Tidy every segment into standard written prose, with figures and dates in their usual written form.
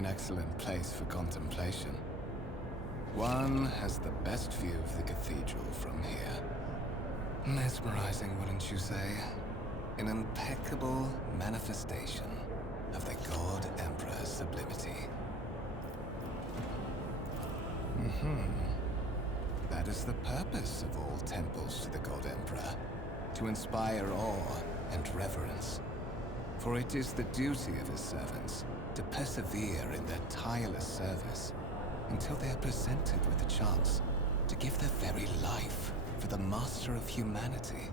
An excellent place for contemplation. One has the best view of the cathedral from here. Mesmerizing, wouldn't you say? An impeccable manifestation of the God Emperor's sublimity. That is the purpose of all temples to the God Emperor, to inspire awe and reverence. For it is the duty of his servants to persevere in their tireless service until they are presented with the chance to give their very life for the master of humanity.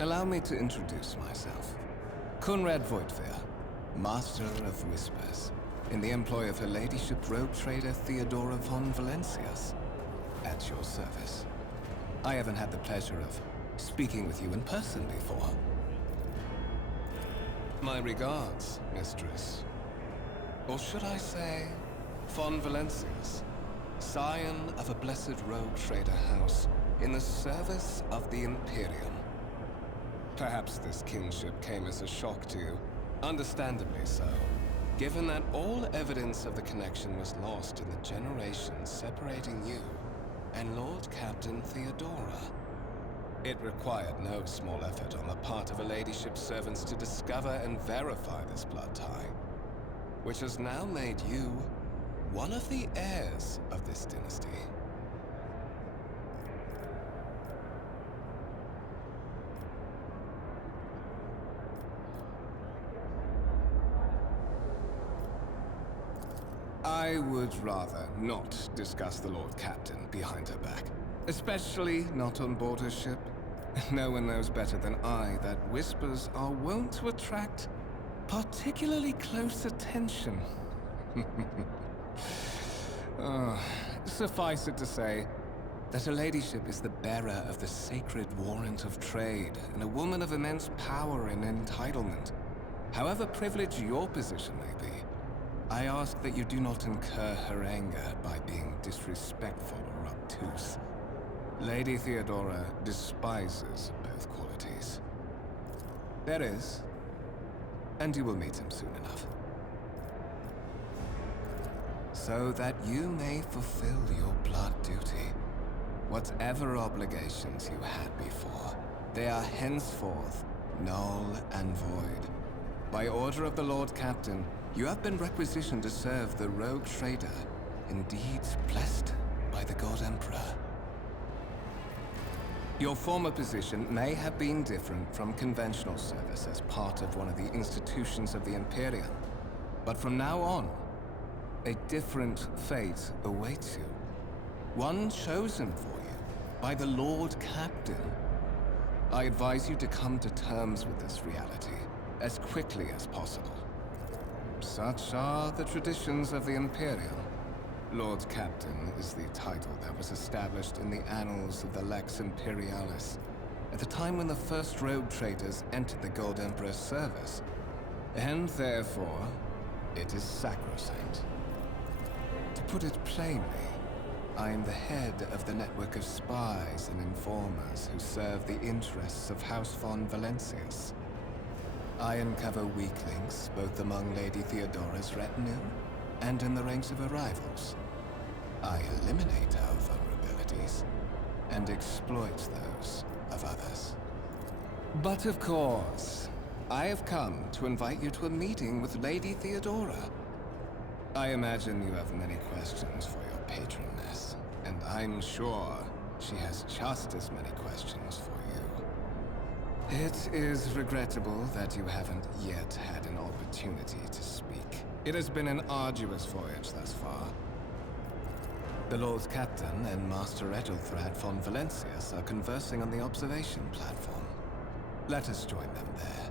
Allow me to introduce myself. Conrad Voigtveer, Master of Whispers, in the employ of Her Ladyship rogue trader Theodora von Valencius, at your service. I haven't had the pleasure of speaking with you in person before. My regards, mistress. Or should I say, von Valencius, scion of a blessed rogue trader house in the service of the Imperium. Perhaps this kinship came as a shock to you, understandably so, given that all evidence of the connection was lost in the generations separating you and Lord Captain Theodora. It required no small effort on the part of Her Ladyship's servants to discover and verify this blood tie, which has now made you one of the heirs of this dynasty. I would rather not discuss the Lord Captain behind her back, especially not on board her ship. No one knows better than I that whispers are wont to attract particularly close attention. Suffice it to say that Her Ladyship is the bearer of the sacred warrant of trade and a woman of immense power and entitlement. However privileged your position may be, I ask that you do not incur her anger by being disrespectful or obtuse. Lady Theodora despises both qualities. There is, and you will meet him soon enough. So that you may fulfill your blood duty, whatever obligations you had before, they are henceforth null and void. By order of the Lord Captain, you have been requisitioned to serve the rogue trader, indeed blessed by the God Emperor. Your former position may have been different from conventional service as part of one of the institutions of the Imperium, but from now on, a different fate awaits you. One chosen for you by the Lord Captain. I advise you to come to terms with this reality as quickly as possible. Such are the traditions of the Imperium. Lord Captain is the title that was established in the annals of the Lex Imperialis at the time when the first rogue traders entered the God Emperor's service, and therefore, it is sacrosanct. To put it plainly, I am the head of the network of spies and informers who serve the interests of House von Valencius. I uncover weak links both among Lady Theodora's retinue and in the ranks of her rivals. I eliminate our vulnerabilities and exploit those of others. But of course, I have come to invite you to a meeting with Lady Theodora. I imagine you have many questions for your patroness, and I'm sure she has just as many questions for you. It is regrettable that you haven't yet had an opportunity to speak. It has been an arduous voyage thus far. The Lord Captain and Master Ethelthrad von Valencius are conversing on the observation platform. Let us join them there.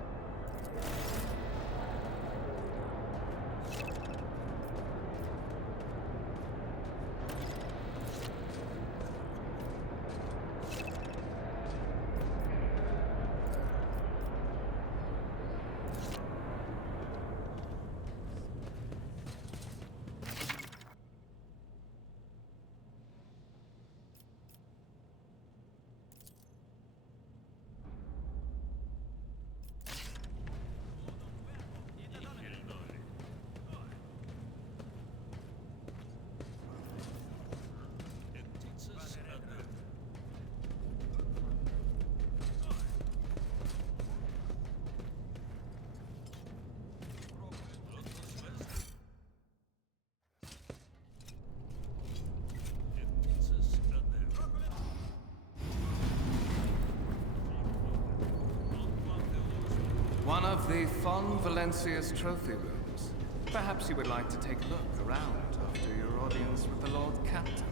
One of the Fon Valencia's trophy rooms. Perhaps you would like to take a look around after your audience with the Lord Captain.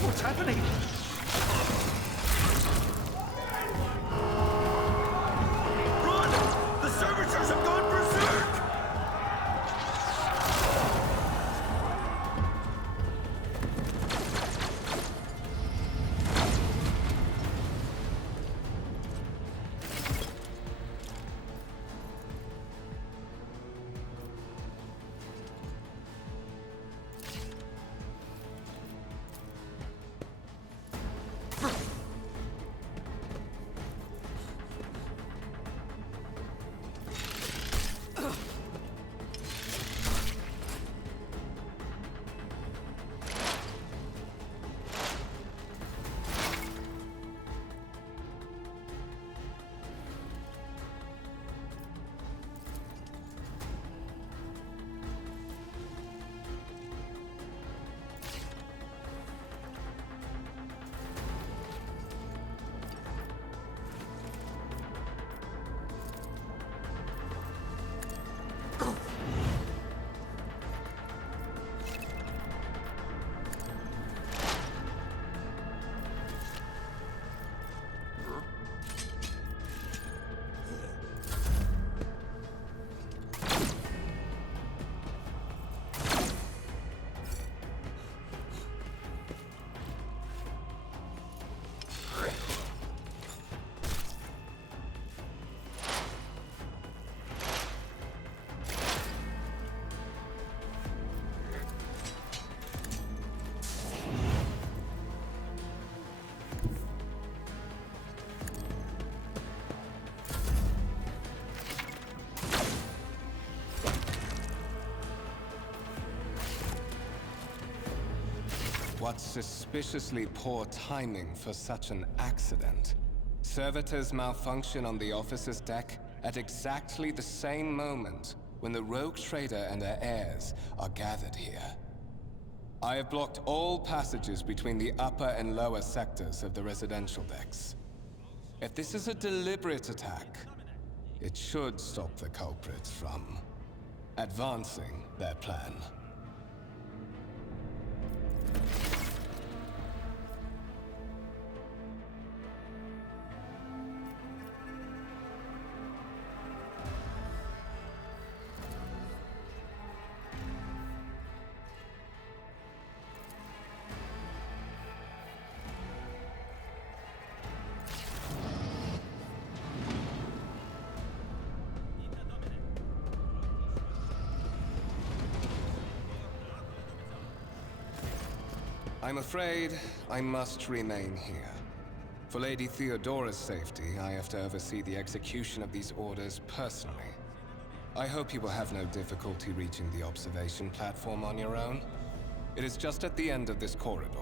What's happening? Run! The servitors have gone berserk! What suspiciously poor timing for such an accident. Servitors malfunction on the officer's deck at exactly the same moment when the rogue trader and her heirs are gathered here. I have blocked all passages between the upper and lower sectors of the residential decks. If this is a deliberate attack, it should stop the culprits from advancing their plan. I'm afraid I must remain here. For Lady Theodora's safety, I have to oversee the execution of these orders personally. I hope you will have no difficulty reaching the observation platform on your own. It is just at the end of this corridor.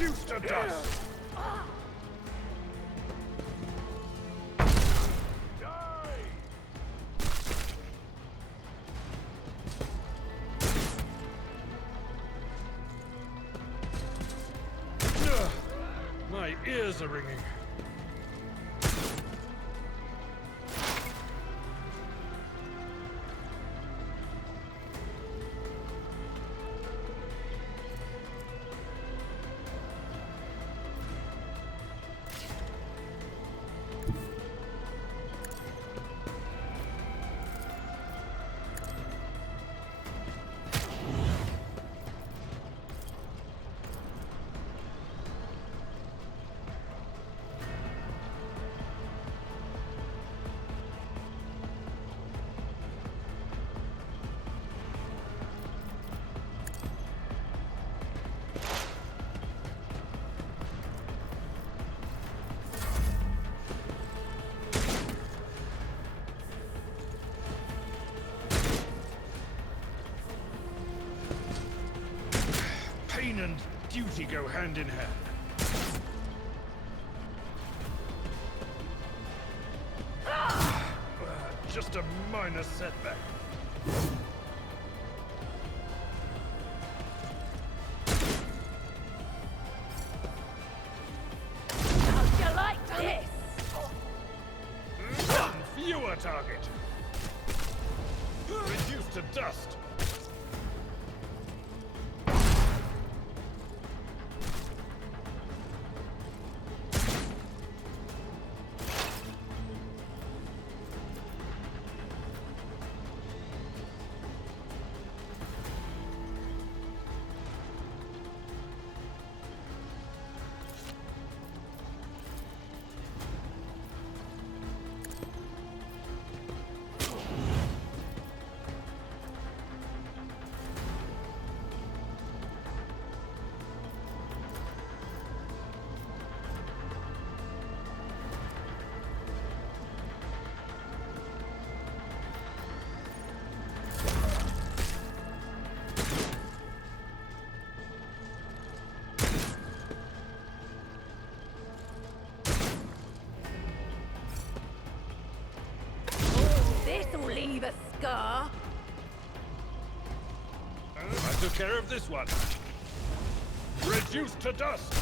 Reduced to dust! My ears are ringing. Pain and duty go hand in hand. Just a minor setback. How'd you like this? One fewer target. Reduced to dust. This'll leave a scar. I took care of this one. Reduced to dust.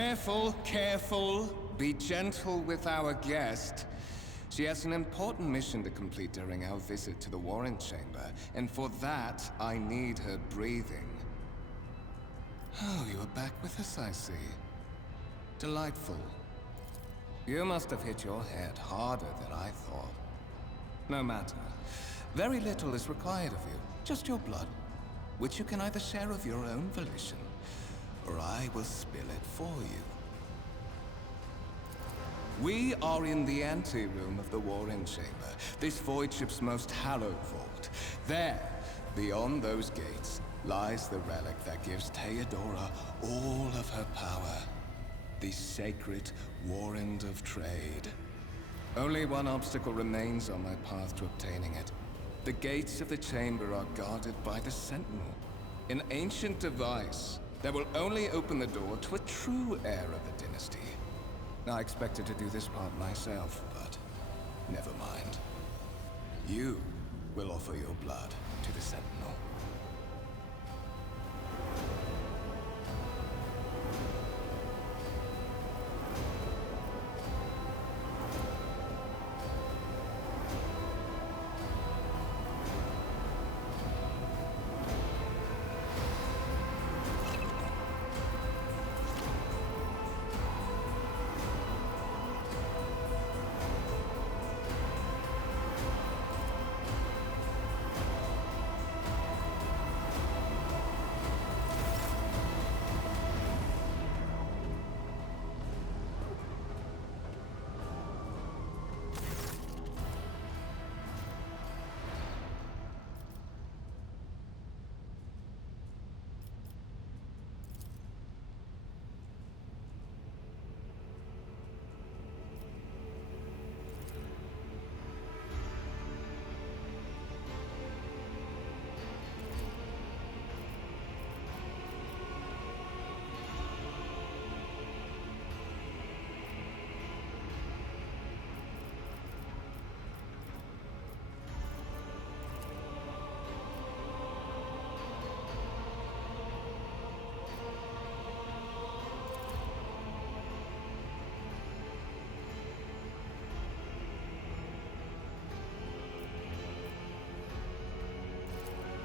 Careful, careful. Be gentle with our guest. She has an important mission to complete during our visit to the Warren Chamber, and for that, I need her breathing. Oh, you are back with us, I see. Delightful. You must have hit your head harder than I thought. No matter. Very little is required of you. Just your blood, which you can either share of your own volition, or I will spill it for you. We are in the anteroom of the Warren Chamber, this void ship's most hallowed vault. There, beyond those gates, lies the relic that gives Theodora all of her power. The sacred Warrant of Trade. Only one obstacle remains on my path to obtaining it. The gates of the chamber are guarded by the Sentinel, an ancient device that will only open the door to a true heir of the dynasty. I expected to do this part myself, but never mind. You will offer your blood to the Sentinel.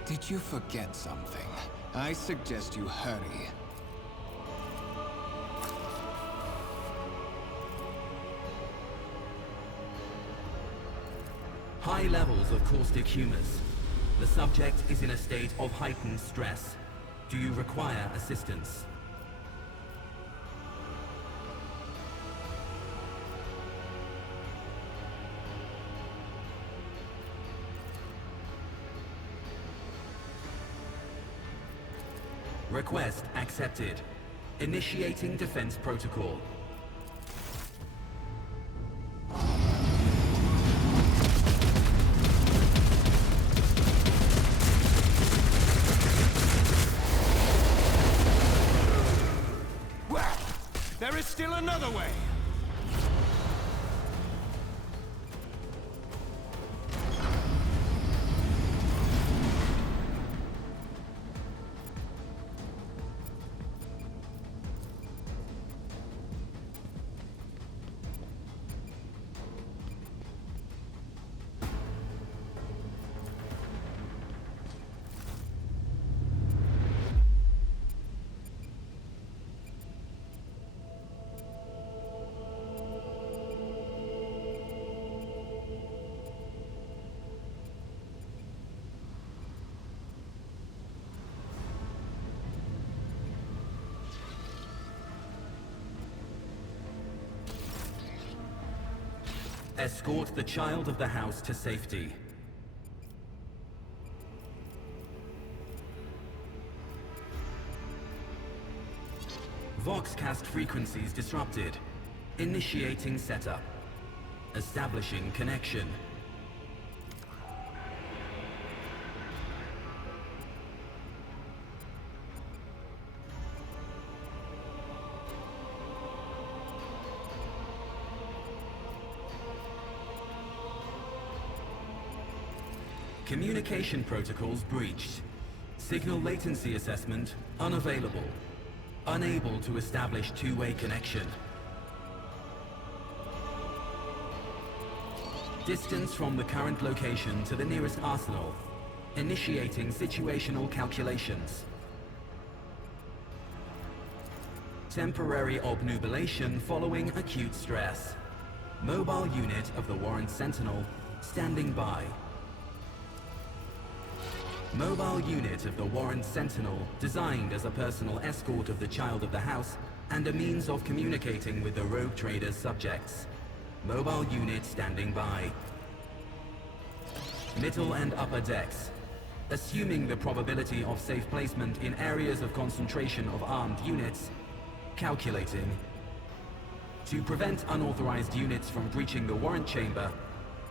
Did you forget something? I suggest you hurry. High levels of caustic humus. The subject is in a state of heightened stress. Do you require assistance? Request accepted. Initiating defense protocol. Well, there is still another way. Escort the child of the house to safety. Voxcast frequencies disrupted. Initiating setup. Establishing connection. Communication protocols breached. Signal latency assessment unavailable. Unable to establish two-way connection. Distance from the current location to the nearest arsenal. Initiating situational calculations. Temporary obnubilation following acute stress. Mobile unit of the Warrant Sentinel standing by. Mobile unit of the Warrant Sentinel designed as a personal escort of the Child of the House and a means of communicating with the Rogue Trader's subjects. Mobile unit standing by. Middle and upper decks. Assuming the probability of safe placement in areas of concentration of armed units. Calculating. To prevent unauthorized units from breaching the warrant chamber,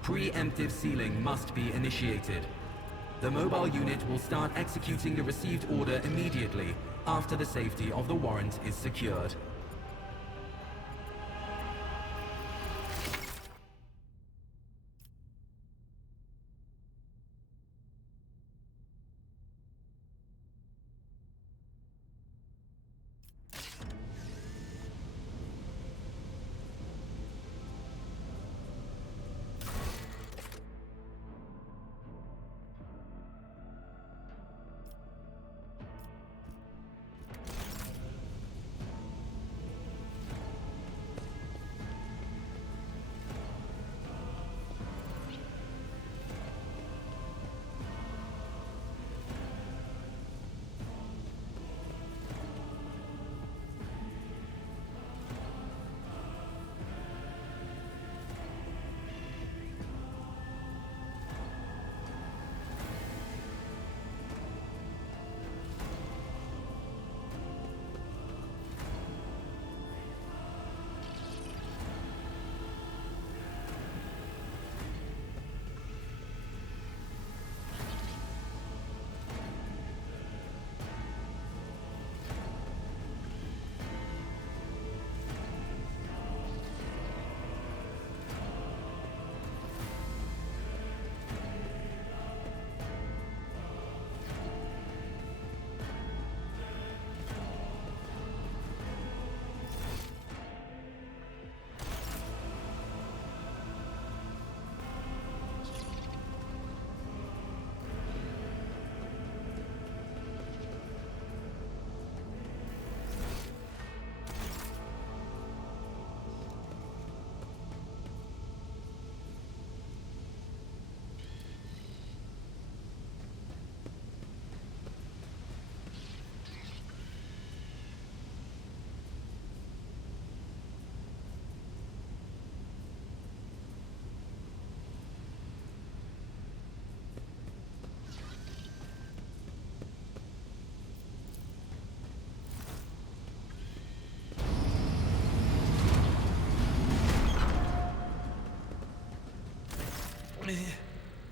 preemptive sealing must be initiated. The mobile unit will start executing the received order immediately after the safety of the warrant is secured.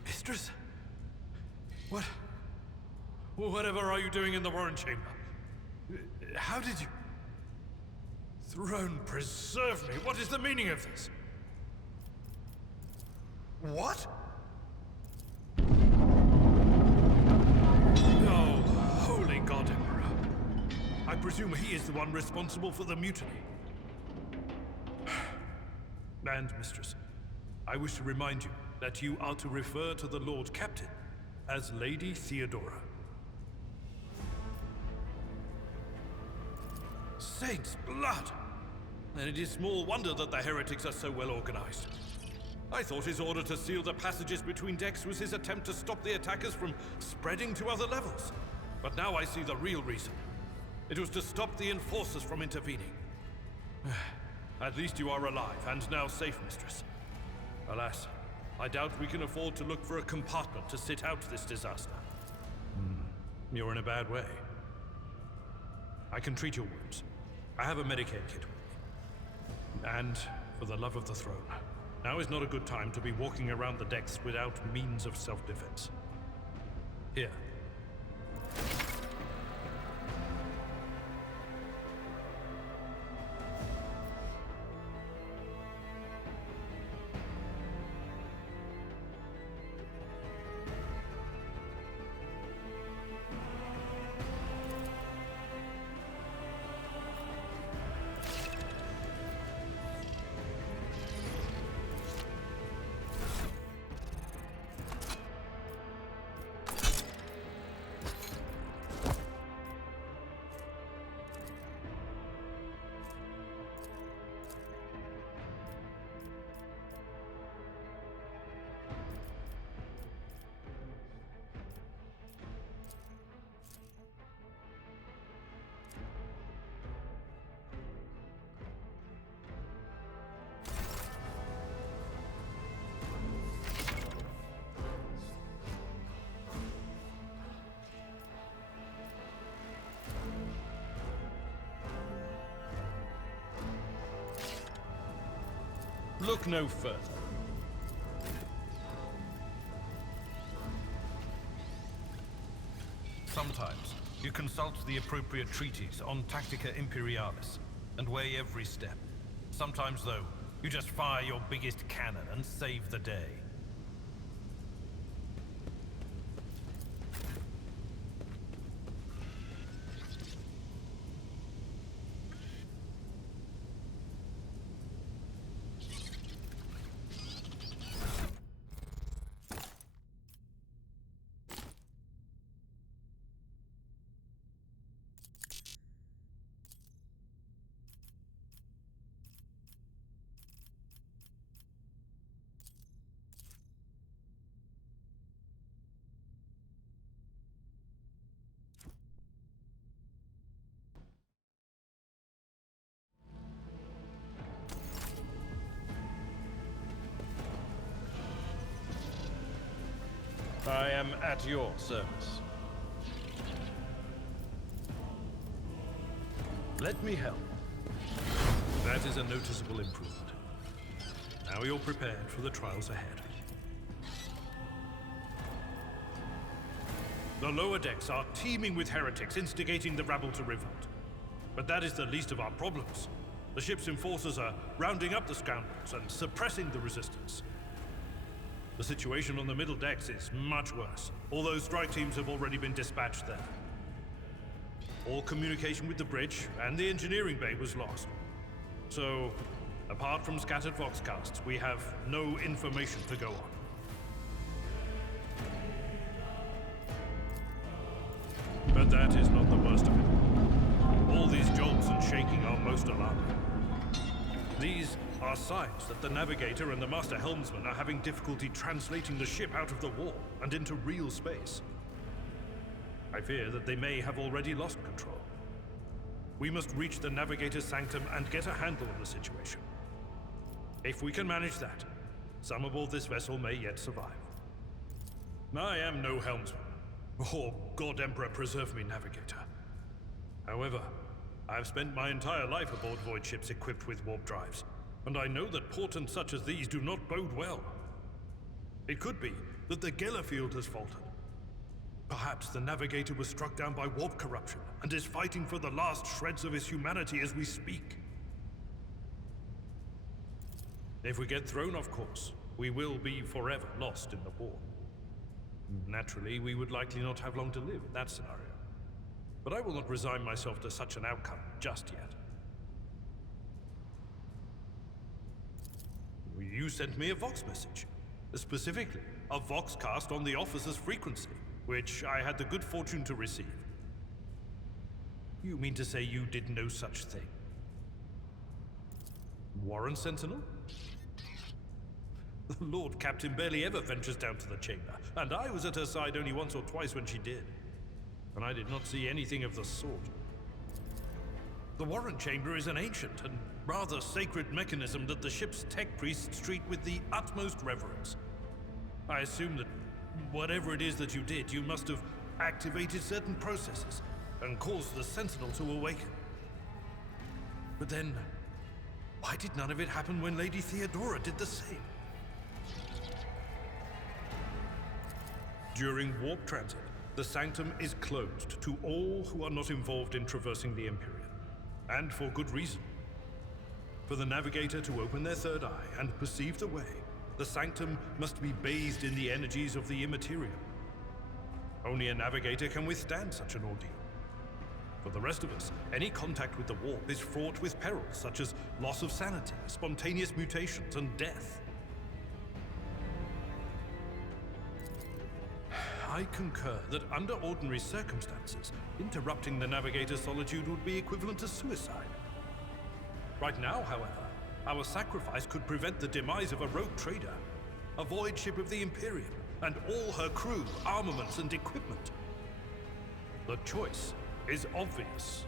Mistress? What? Whatever are you doing in the warrant chamber? How did you... Throne preserve me! What is the meaning of this? What? Oh, holy God, Emperor. I presume he is the one responsible for the mutiny. And, Mistress, I wish to remind you that you are to refer to the Lord Captain as Lady Theodora. Saints' blood! Then it is small wonder that the heretics are so well organized. I thought his order to seal the passages between decks was his attempt to stop the attackers from spreading to other levels. But now I see the real reason. It was to stop the enforcers from intervening. At least you are alive, and now safe, Mistress. Alas, I doubt we can afford to look for a compartment to sit out this disaster. You're in a bad way. I can treat your wounds. I have a Medicaid kit with me. And, for the love of the throne, now is not a good time to be walking around the decks without means of self-defense. Here. Look no further. Sometimes, you consult the appropriate treatise on Tactica Imperialis and weigh every step. Sometimes, though, you just fire your biggest cannon and save the day. I am at your service. Let me help. That is a noticeable improvement. Now you're prepared for the trials ahead. The lower decks are teeming with heretics instigating the rabble to revolt. But that is the least of our problems. The ship's enforcers are rounding up the scoundrels and suppressing the resistance. The situation on the middle decks is much worse. All those strike teams have already been dispatched there. All communication with the bridge and the engineering bay was lost. So, apart from scattered voxcasts, we have no information to go on. But that is not the worst of it. All these jolts and shaking are most alarming. These are signs that the Navigator and the Master Helmsman are having difficulty translating the ship out of the warp and into real space. I fear that they may have already lost control. We must reach the Navigator's sanctum and get a handle on the situation. If we can manage that, some aboard this vessel may yet survive. I am no helmsman, or God Emperor preserve me, Navigator. However, I've spent my entire life aboard void ships equipped with warp drives, and I know that portents such as these do not bode well. It could be that the Geller field has faltered. Perhaps the Navigator was struck down by warp corruption and is fighting for the last shreds of his humanity as we speak. If we get thrown off course, we will be forever lost in the war. Naturally, we would likely not have long to live in that scenario. But I will not resign myself to such an outcome just yet. You sent me a Vox message. Specifically, a Voxcast on the officer's frequency, which I had the good fortune to receive. You mean to say you did no such thing? Warren Sentinel? The Lord Captain barely ever ventures down to the chamber, and I was at her side only once or twice when she did. And I did not see anything of the sort. The Warren Chamber is an ancient and rather sacred mechanism that the ship's tech priests treat with the utmost reverence. I assume that whatever it is that you did, you must have activated certain processes and caused the Sentinel to awaken. But then, why did none of it happen when Lady Theodora did the same? During warp transit, the Sanctum is closed to all who are not involved in traversing the Imperium. And for good reason. For the Navigator to open their third eye and perceive the way, the Sanctum must be bathed in the energies of the Immaterium. Only a Navigator can withstand such an ordeal. For the rest of us, any contact with the warp is fraught with perils such as loss of sanity, spontaneous mutations, and death. I concur that under ordinary circumstances, interrupting the Navigator's solitude would be equivalent to suicide. Right now, however, our sacrifice could prevent the demise of a rogue trader, a void ship of the Imperium, and all her crew, armaments, and equipment. The choice is obvious.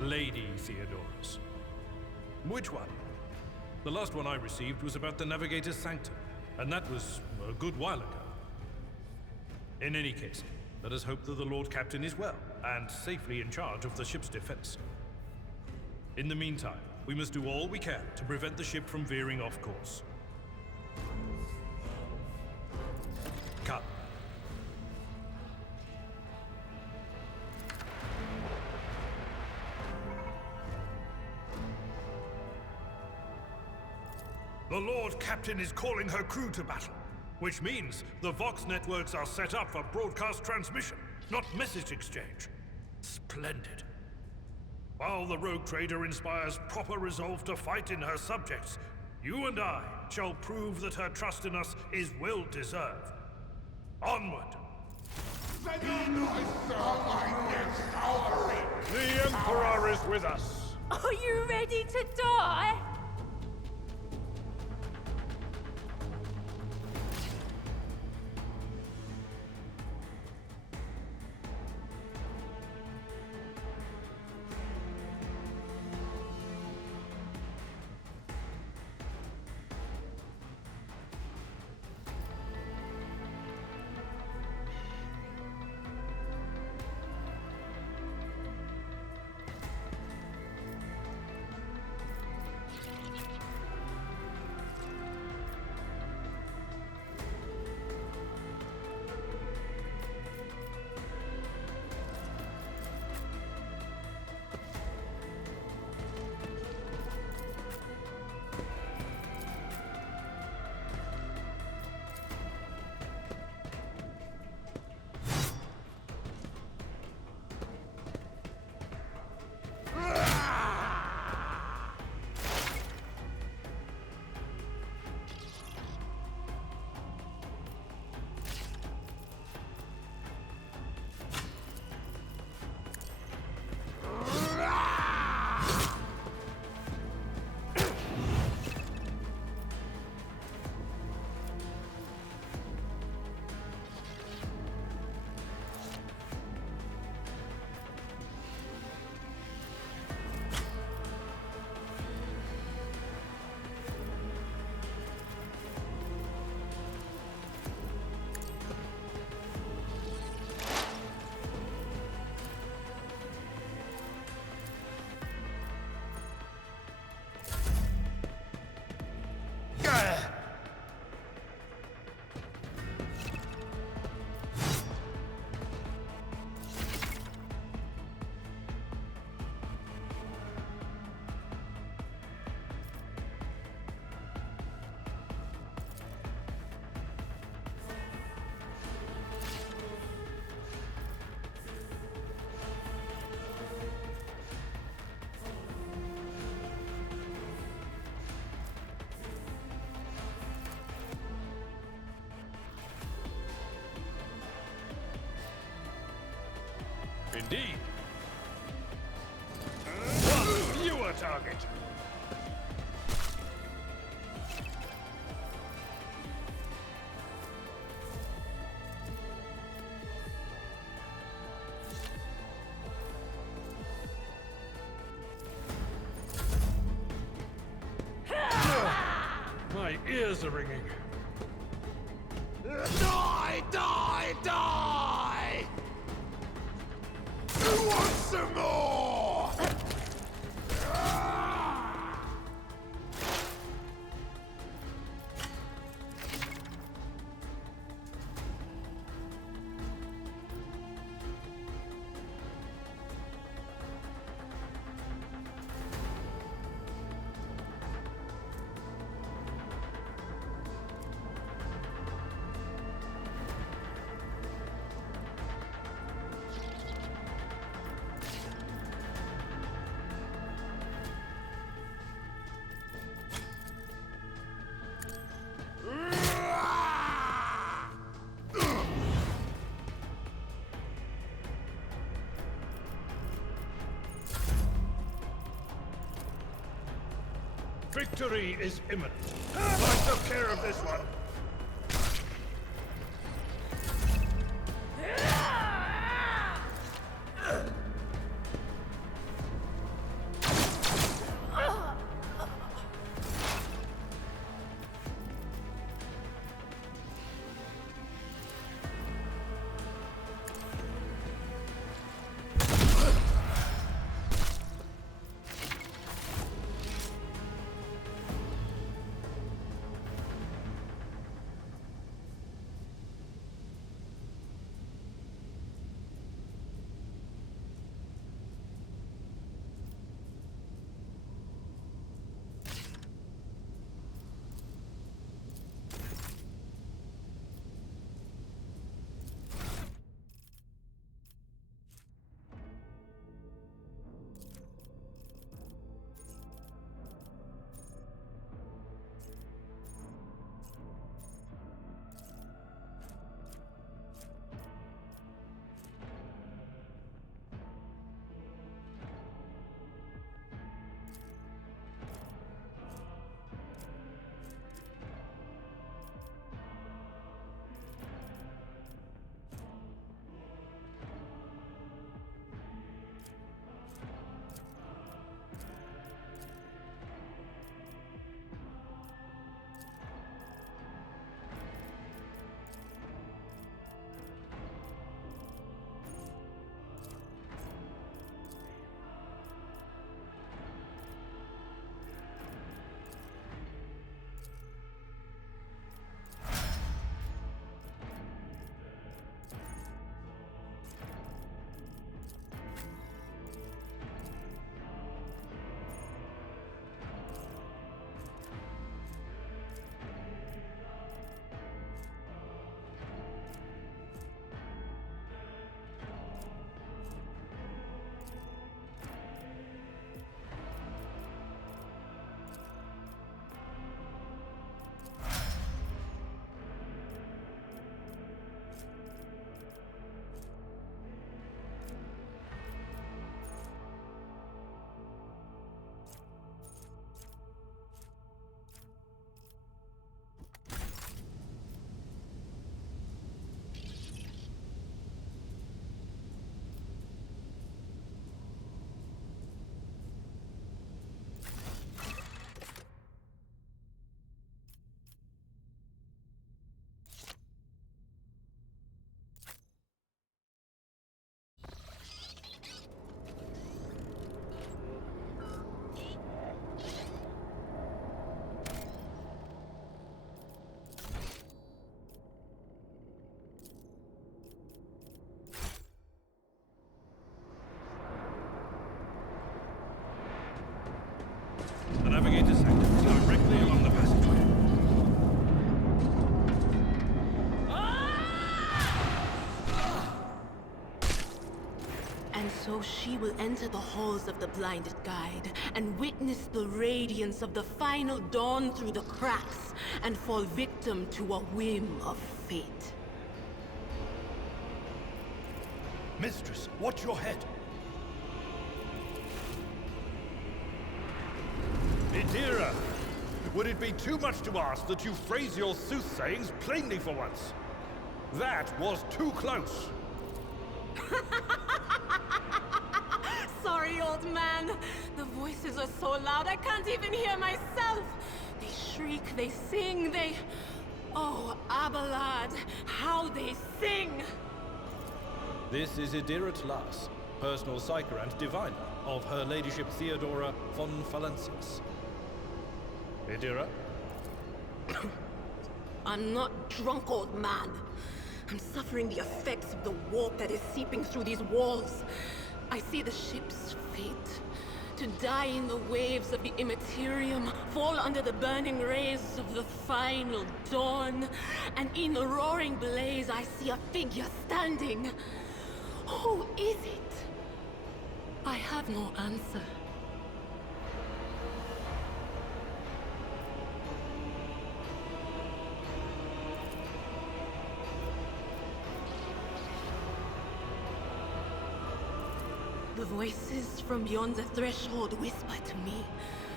Lady Theodorus. Which one? The last one I received was about the Navigator's Sanctum, and that was a good while ago. In any case, let us hope that the Lord Captain is well, and safely in charge of the ship's defense. In the meantime, We must do all we can to prevent the ship from veering off course. Cut. The Lord Captain is calling her crew to battle, which means the Vox networks are set up for broadcast transmission, not message exchange. Splendid. While the rogue trader inspires proper resolve to fight in her subjects, you and I shall prove that her trust in us is well deserved. Onward! The Emperor is with us! Are you ready to die? Indeed. One fewer target. My ears are ringing. Die! Die! Die! Who wants some more? Victory is imminent. I took care of this one. So she will enter the halls of the blinded guide and witness the radiance of the final dawn through the cracks and fall victim to a whim of fate. Mistress, watch your head. Idira, would it be too much to ask that you phrase your soothsayings plainly for once? That was too close. Sorry, old man. The voices are so loud I can't even hear myself. They shriek, they sing, they... Oh, Abelard, how they sing! This is Idira Tlas, personal psyker and diviner of Her Ladyship Theodora von Valencius. Idira? I'm not drunk, old man. I'm suffering the effects of the warp that is seeping through these walls. I see the ship's fate. To die in the waves of the Immaterium, fall under the burning rays of the final dawn. And in the roaring blaze, I see a figure standing. Who is it? I have no answer. The voices from beyond the threshold whisper to me.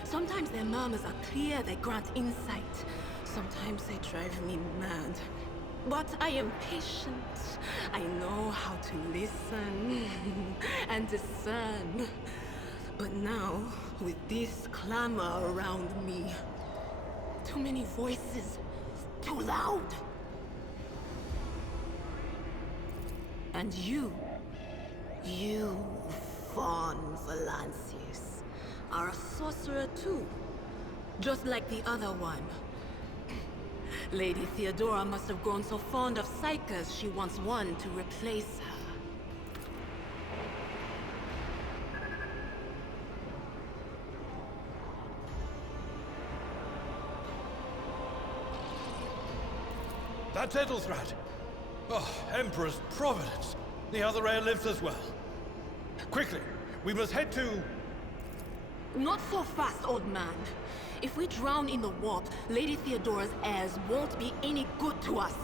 Sometimes their murmurs are clear, they grant insight. Sometimes they drive me mad. But I am patient. I know how to listen and discern. But now, with this clamor around me, too many voices, too loud. And you, Von Valancius, are a sorcerer too, just like the other one. Lady Theodora must have grown so fond of psychers she wants one to replace her. That's Edelthrad! Oh, Emperor's Providence! The other heir lives as well. Quickly, we must head to... Not so fast, old man. If we drown in the warp, Lady Theodora's heirs won't be any good to us.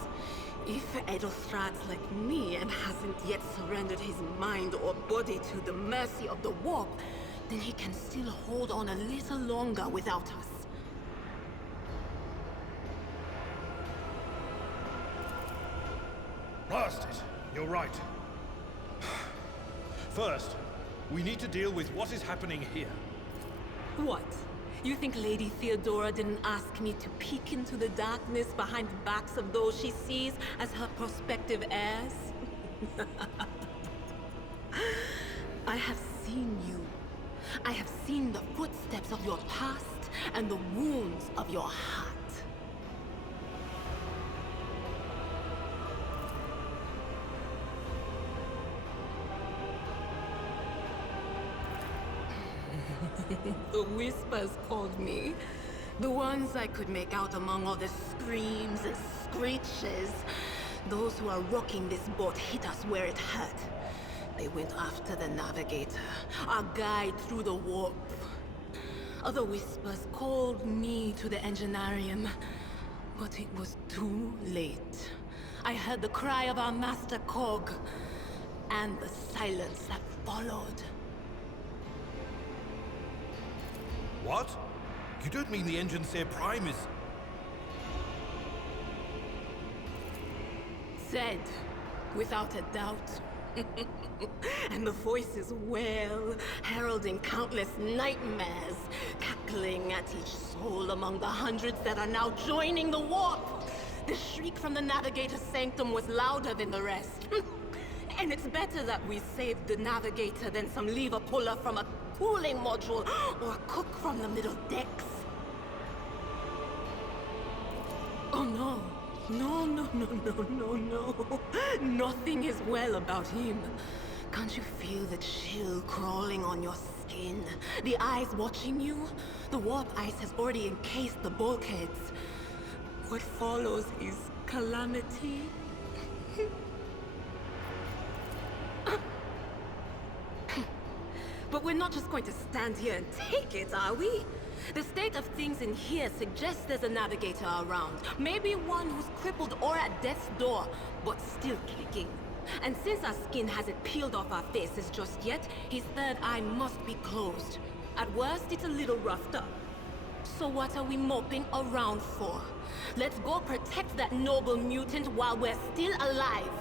If Edelthrad's like me and hasn't yet surrendered his mind or body to the mercy of the warp, then he can still hold on a little longer without us. Blast it! You're right. First, we need to deal with what is happening here. What? You think Lady Theodora didn't ask me to peek into the darkness behind the backs of those she sees as her prospective heirs? I have seen you. I have seen the footsteps of your past and the wounds of your heart. The whispers called me. The ones I could make out among all the screams and screeches. Those who are rocking this boat hit us where it hurt. They went after the navigator, our guide through the warp. Other whispers called me to the enginarium, but it was too late. I heard the cry of our master Cog, and the silence that followed. What? You don't mean the Enginseer Prime is... Said, without a doubt. And the voices wail, heralding countless nightmares, cackling at each soul among the hundreds that are now joining the warp. The shriek from the Navigator's sanctum was louder than the rest. And it's better that we saved the Navigator than some lever puller from a cooling module or a cook from the middle decks. Oh no. No. Nothing is well about him. Can't you feel the chill crawling on your skin? The eyes watching you? The warp ice has already encased the bulkheads. What follows is calamity. But we're not just going to stand here and take it, are we? The state of things in here suggests there's a navigator around. Maybe one who's crippled or at death's door, but still kicking. And since our skin hasn't peeled off our faces just yet, his third eye must be closed. At worst, it's a little roughed up. So what are we moping around for? Let's go protect that noble mutant while we're still alive.